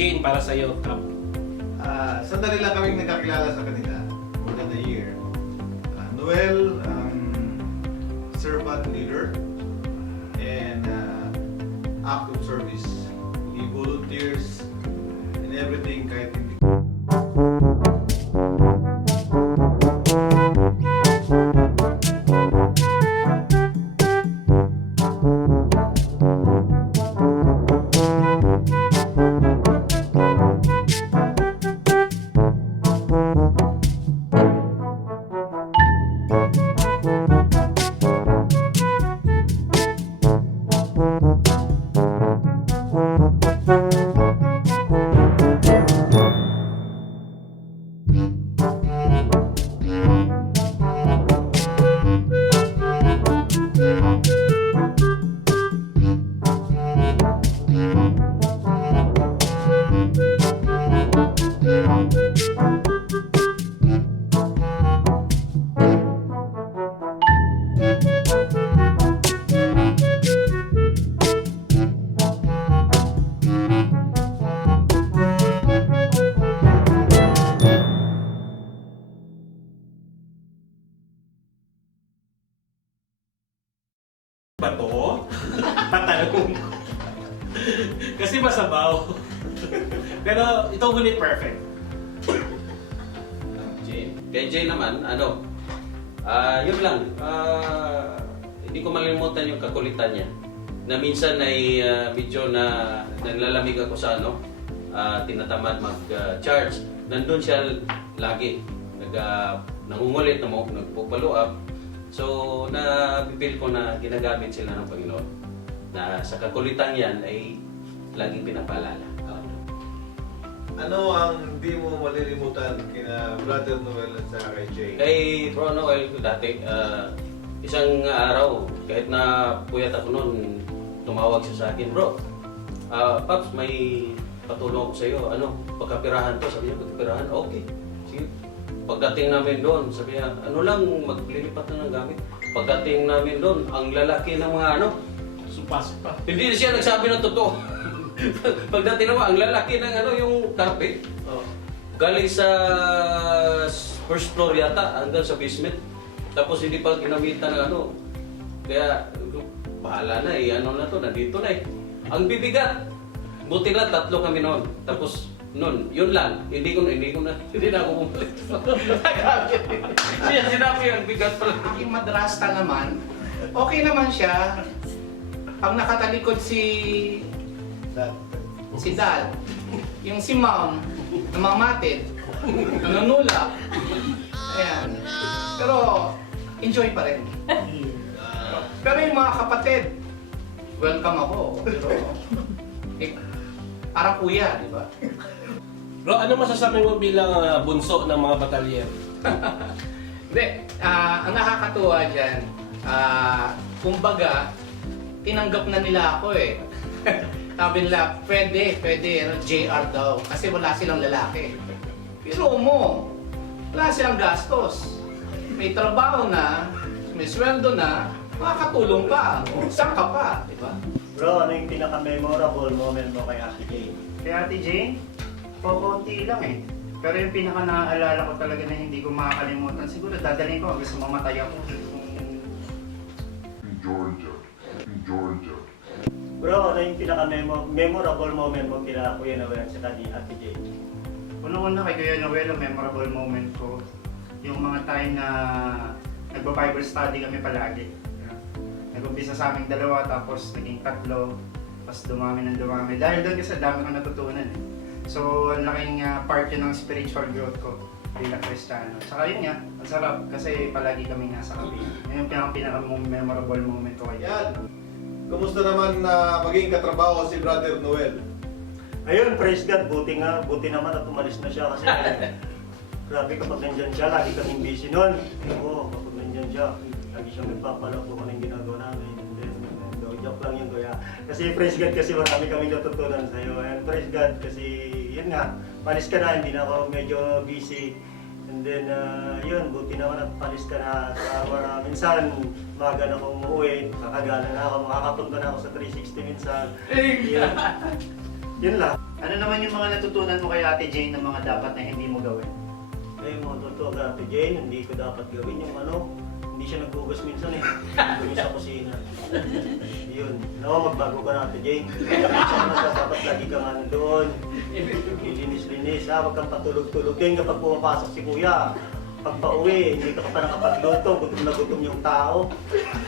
Jane para sa iyo, Kap? Ah, sandali lang kaming nagkakilala sa kanila. Than a year. Ah, Noel, um, servant leader and uh, act of service. He volunteers in everything kahit hindi. Huli perfect. Jane. Kay Jane naman, ano, ah yun lang, ah hindi ko malilimutan yung kakulitan niya. Na minsan ay ah, medyo na naglalamig ako sa ano, ah, tinatamad mag-charge. Nandun siya lagi, nag, ah, nangungulit, na nagpo-follow up. So, na-feel ko na ginagamit sila ng Panginoon. Na sa kakulitan yan ay laging pinapaalala. Ano ang di mo malilimutan kina Brother Noel at sa kay Jay? Kay Bro Noel, dati, ah, isang araw, kahit na puyat ako noon, tumawag siya sa akin, Bro, ah, Paps, may patulong ako sa iyo. Ano, pagkapirahan to. Sabi niya, pagkapirahan? Okay. Sige. Pagdating namin doon, sabi niya, ano lang, maglilipat na ng gamit. Pagdating namin doon, ang lalaki ng mga ano, Supas pa. hindi na siya nagsabi ng totoo. Pagdating naman, ang lalaki ng ano, yung carpet, Oh. Galing sa first floor yata hanggang sa basement. Tapos hindi pa ginamitan ng ano. Kaya bahala na eh. Ano na to, nandito na eh. Ang bibigat. Buti na tatlo kami noon. Tapos noon, yun lang. Hindi ko na, hindi ko na, hindi na ako bumalik. Siya sinabi ang bigat pala. aking madrasta naman, okay naman siya. Pag nakatalikod si That, si Dad, yung si Mom, namamatid, nanunula. Ayan. Pero, enjoy pa rin. Pero yung mga kapatid, welcome ako. Pero, eh, parang kuya, di ba? Bro, ano masasabi mo bilang ah, bunso ng mga batalyer? Hindi, ah, ang nakakatuwa dyan, ah, kumbaga, tinanggap na nila ako eh. Sabi nila, pwede, pwede, ano, JR daw, kasi wala silang lalaki. Pero mo, wala silang gastos. May trabaho na, may sweldo na, makakatulong pa. O, Saan ka pa, di ba? Bro, ano yung pinaka-memorable moment mo kay Ate Jane? Kay Ate Jane, pakunti lang eh. Pero yung pinaka naaalala ko talaga na hindi ko makakalimutan, siguro dadalhin ko hanggang sa mamatay ako. Kung in Georgia, in Georgia. Bro, ano yung pinaka-memorable moment mo kila Kuya Noel at saka ni Ate Jane? Unang-una kay Kuya Noel, ang memorable moment ko, yung mga time na nagba-Bible study kami palagi. Nag-umpisa sa aming dalawa, tapos naging tatlo, tapos dumami ng dumami. Dahil doon kasi dami ko natutunan eh. So, ang laking ah, part yun ng spiritual growth ko bilang Kristiyano. Saka yun nga, ang sarap kasi palagi kami nasa kabila. Yun yung pinaka- pinaka-memorable moment ko yan. Kumusta naman na maging katrabaho si Brother Noel? Ayun, praise God, buti nga, buti naman at umalis na siya kasi grabe kapag nandyan siya, lagi kaming busy nun. Oo, kapag nandyan siya, lagi siyang nagpapala kung ano yung ginagawa namin. Then, no, joke lang yun kuya. Kasi praise God kasi marami kaming natutunan sa'yo. And praise God kasi, yun nga, palis ka na, hindi na ako medyo busy. And then, uh, yun, buti naman at palis ka na sa uh, minsan, maga na akong umuwi, kakagana na ako, makakapunta na ako sa 360 minsan. Yun, yun lang. Ano naman yung mga natutunan mo kay Ate Jane ng mga dapat na hindi mo gawin? Ay, mga totoo ka, Ate Jane, hindi ko dapat gawin yung ano, hindi siya nagbugas minsan eh. Nagbugas sa kusina. Yun. No, magbago ka na, Ate Jane. Sana dapat lagi kang ano doon. Lilinis-linis, ha? Huwag kang patulog-tulog din kapag pumapasok si Kuya. Pag pauwi, hindi ka pa nakapagluto, gutom na gutom yung tao.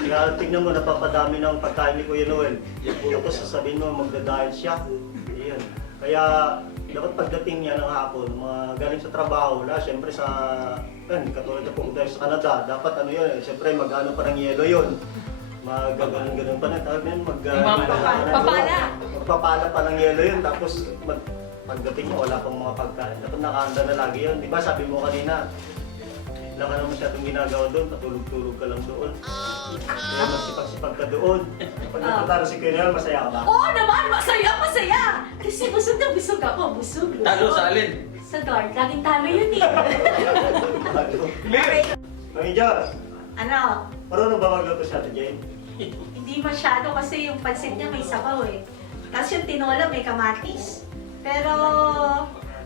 Kaya tignan mo, napapadami ng pagkain ni Kuya Noel. Tapos sasabihin mo, magda-diet siya. Yun. Kaya dapat pagdating niya ng hapon, mga galing sa trabaho, wala, siyempre sa, yan, katulad na pumunta sa Canada, dapat ano yun, eh, siyempre mag-ano pa ng yelo yun. Mag-ganun-ganun pa na, tawag yun, mag Papala. Papala. Magpapala pa ng yelo yun, tapos mag, pagdating niya, wala pang mga pagkain. Dapat nakahanda na lagi yun. Di ba sabi mo kanina, wala ka naman masyadong ginagawa doon, patulog-tulog ka lang doon. Kaya magsipag-sipag ka doon. Pag natatalo si Kuya Noel, masaya ka ba? Oo naman, masaya, masaya! Busog ako, busog, busog. Talo sa alin? Sa guard, laging talo yun eh. Okay. Mami Diyos, Ano, marunong ba magluto si Ate Jane? hindi masyado kasi yung pansit niya may sabaw eh. Tapos yung tinola may kamatis. Pero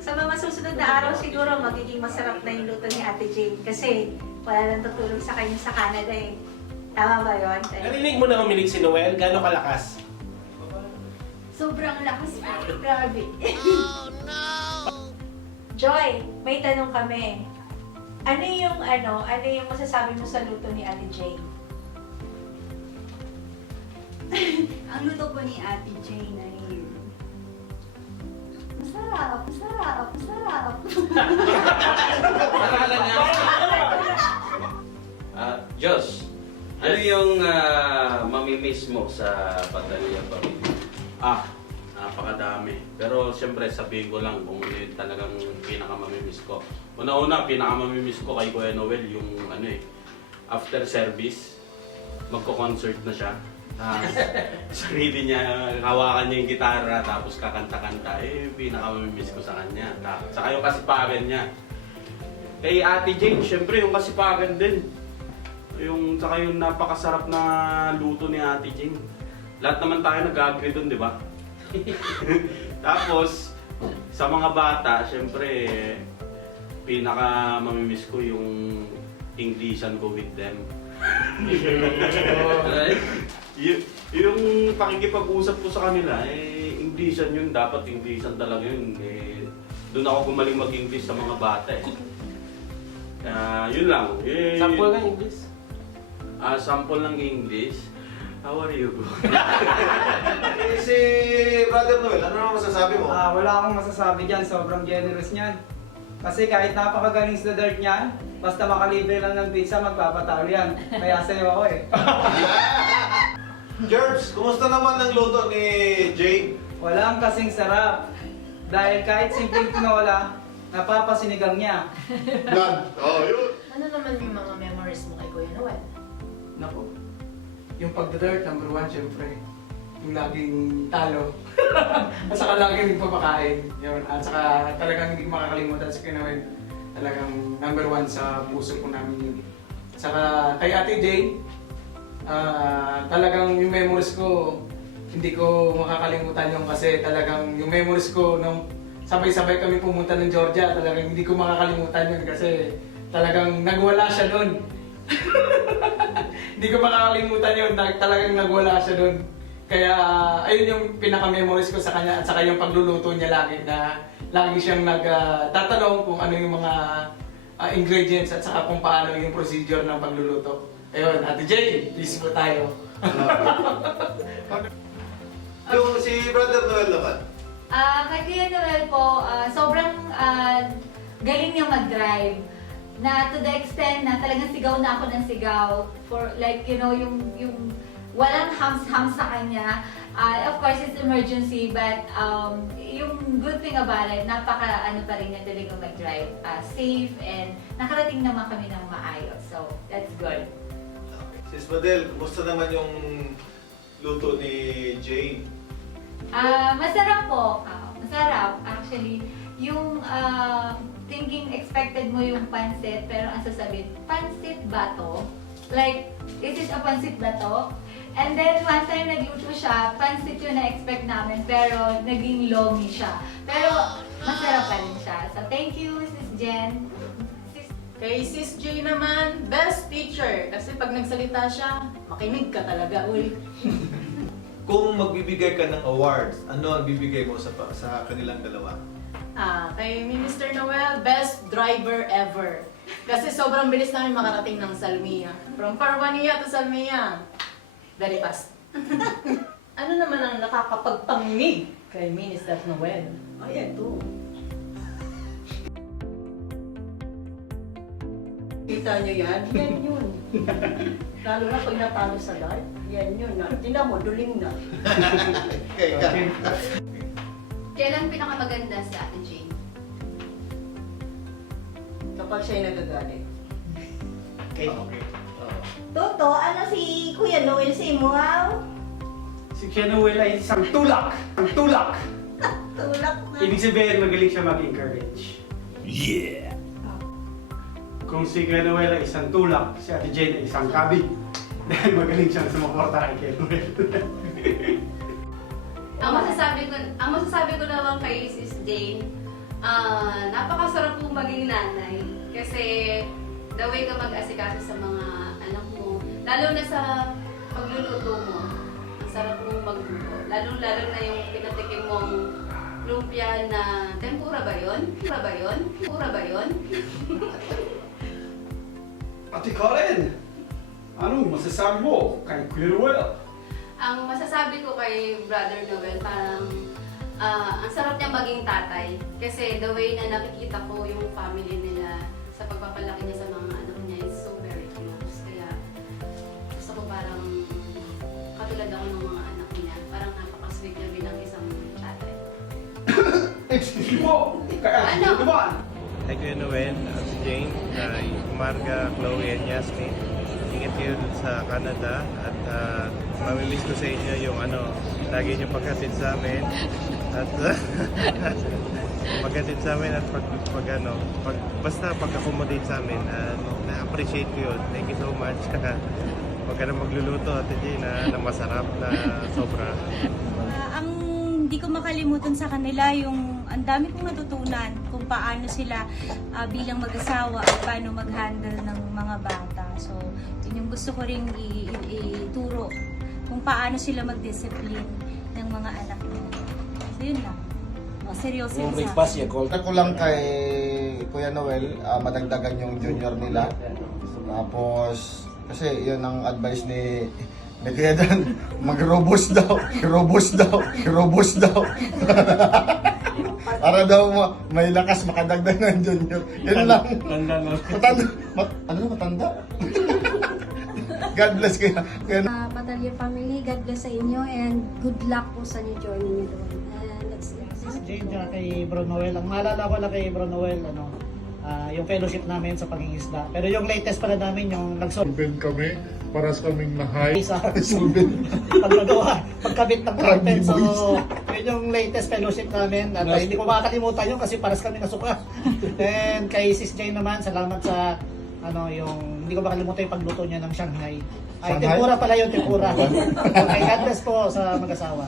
sa mga susunod na araw siguro magiging masarap na yung luto ni Ate Jane kasi wala nang tutulog sa kanya sa Canada eh. Tama ba yun? Narinig mo na umilig si Noel? Gano'ng kalakas? Sobrang lakas mo. Grabe. Joy, may tanong kami. Ano yung ano, ano yung masasabi mo sa luto ni Ate Jane? Ang luto po ni Ate Jane ay masarap, masarap, masarap. Paralan nga. Ah, Diyos, ano yung ah, mamimiss mo sa Batalya Pamilya? Ah, napakadami. Pero siyempre sabihin ko lang kung ano yung talagang pinakamamimiss ko. Una-una, pinakamamimiss ko kay Kuya Noel yung ano eh, after service, magko-concert na siya. Ah, sarili niya, hawakan niya yung gitara, tapos kakanta-kanta. Eh, pinakamamimiss ko sa kanya. Ta- Saka yung kasipagan niya. Kay Ate Jane, syempre yung kasipagan din. Yung, saka yung napakasarap na luto ni Ate Jane. Lahat naman tayo nag-agree dun, di ba? Tapos, sa mga bata, syempre, pinaka mamimiss ko yung Englishan ko with them. Alright? Y- yung pakikipag-usap ko sa kanila, eh, Englishan yun, dapat Englishan talaga yun. Eh, doon ako gumaling mag-English sa mga bata eh. Ah, yun lang. Eh, Sample nga English. Ah, sample ng English. How are you? Eh, si Brother Noel, ano naman masasabi mo? Ah, wala akong masasabi dyan, sobrang generous niyan. Kasi kahit napakagaling sa dirt niyan, basta makalibre lang ng pizza, magpapatalo yan. Kaya sa'yo ako eh. Gerbs, kumusta naman ang luto ni Jane? Walang kasing sarap. Dahil kahit simpleng tinola, napapasinigang niya. Yan. Oh, yun. Ano naman yung mga memories mo kay Kuya Noel? Nako. Yung pagdadart, number one, syempre. Yung laging talo. At saka laging nagpapakain. Yun. At saka talagang hindi makakalimutan sa kinawin. Talagang number one sa puso ko namin yun. Saka kay Ate Jane, ah, talagang yung memories ko, hindi ko makakalimutan yung kasi talagang yung memories ko nung sabay-sabay kami pumunta ng Georgia, talagang hindi ko makakalimutan yun kasi talagang nagwala siya doon. Hindi ko makakalimutan yun, nag- talagang nagwala siya doon. Kaya ayun yung pinaka-memories ko sa kanya at saka yung pagluluto niya lagi na lagi siyang nagtatanong kung ano yung mga ah, ingredients at saka kung paano yung procedure ng pagluluto. Ayun, Ate Jane, please po tayo. Yung si Brother Noel naman. Ah, kay Kuya Noel po, ah, sobrang ah, galing niya mag-drive. Na to the extent na talagang sigaw na ako ng sigaw for like, you know, yung yung walang hams-hams sa kanya. Ah, of course, it's emergency, but um, yung good thing about it, napaka ano pa rin niya talagang mag-drive. ah, safe and nakarating naman kami ng maayos. So, that's good. Sis Madel, kumusta naman yung luto ni Jane? Ah, masarap po. Ah, masarap. Actually, yung ah, thinking expected mo yung pansit, pero ang sasabihin, pansit ba to? Like, is it a pansit ba to? And then, one time nagluto siya, pansit yung na-expect namin, pero naging lomi siya. Pero, masarap pa rin siya. So, thank you, Sis Jen. Sis Kay Sis J naman, best teacher. Kasi pag nagsalita siya, makinig ka talaga, uy. Kung magbibigay ka ng awards, ano ang bibigay mo sa sa kanilang dalawa? Ah, kay Minister Noel, best driver ever. Kasi sobrang bilis namin makarating ng Salmia. From Parwania to Salmia, very fast. ano naman ang nakakapagpangnig kay Minister Noel? Ay, ito. Kita nyo yan? Yan yun. Lalo na pag natalo sa dart, yan yun. na. Tingnan mo, duling na. Okay, ka. Kailan pinakamaganda si Ate Jane? Kapag siya'y nagagalit. Okay. Okay. Toto, ano si Kuya Noel si Wow? Si Kuya Noel ay isang tulak! Ang tulak! Tulak na. Ibig sabihin, magaling siya mag-encourage. Yeah! Kung si Kuya Noel ay isang tulak, si Ate Jane ay isang kabig. Dahil magaling siyang sumuporta kay Kuya Noel. Ang masasabi ko, ang masasabi ko naman kay Sis Jane, ah napakasarap pong maging nanay. Kasi the way ka mag-asikaso sa mga anak mo, lalo na sa pagluluto mo, ang sarap mong magluto. Lalo-lalo na yung pinatikim mong lumpia na tempura ba yun? Tempura ba yun? Tempura ba yun? Ate Karen! Anong masasabi mo kay Kuya Noel? Ang masasabi ko kay Brother Noel, parang ah, ang sarap niya maging tatay. Kasi the way na nakikita ko yung family nila sa pagpapalaki niya sa mga anak niya is so very close. Kaya gusto ko parang katulad ako ng mga anak niya. Parang napaka-sweet niya bilang isang tatay. Excuse mo! Kaya Ano? Kay Kuya Noel, si Jane, kay Marga, Chloe, and Yasmin. Ingat kayo sa Canada at uh, mamimiss ko sa inyo yung ano, lagi nyo pagkatid sa amin. At uh, pagkatid sa amin at pag, pag ano, pag, basta pag-accommodate sa amin, uh, na-appreciate ko yun. Thank you so much. Huwag ka na magluluto, Ate Jane, na, masarap na sobra. ang hindi ko makalimutan sa kanila yung ang dami kong natutunan kung paano sila ah, bilang mag-asawa at paano mag-handle ng mga bata. So, yun yung gusto ko ring ituro kung paano sila mag-discipline ng mga anak nila. So, yun lang. O, seryoso yun sa akin. Ko lang kay Kuya Noel, ah, madagdagan yung junior nila. Tapos, kasi yun ang advice ni ni Kuya Dan, mag-robust daw, robust daw, robust daw. Para daw ma- may lakas makadagdag ng junior. Yun lang. Tanda na. Matanda. Mat, ano matanda? God bless kayo. Kaya Uh, Batalya family, God bless sa inyo and good luck po sa new journey niyo doon. And let's Sis Jane tsaka kay Bro Noel. Ang maalala ko lang kay Bro Noel, ano, ah, yung fellowship namin sa pangingisda. Pero yung latest pala namin, yung nagso Open kami, paras kaming nahay. sa pagkagawa, pagkabit ng content. So, yun yung latest fellowship namin. At ah, hindi ko makakalimutan yun kasi paras kami nasuka. And kay Sis Jane naman, salamat sa ano yung hindi ko makalimutan yung pagluto niya ng Shanghai. Ay, Shanghai? tempura pala yung tempura. okay, God bless po sa mag-asawa.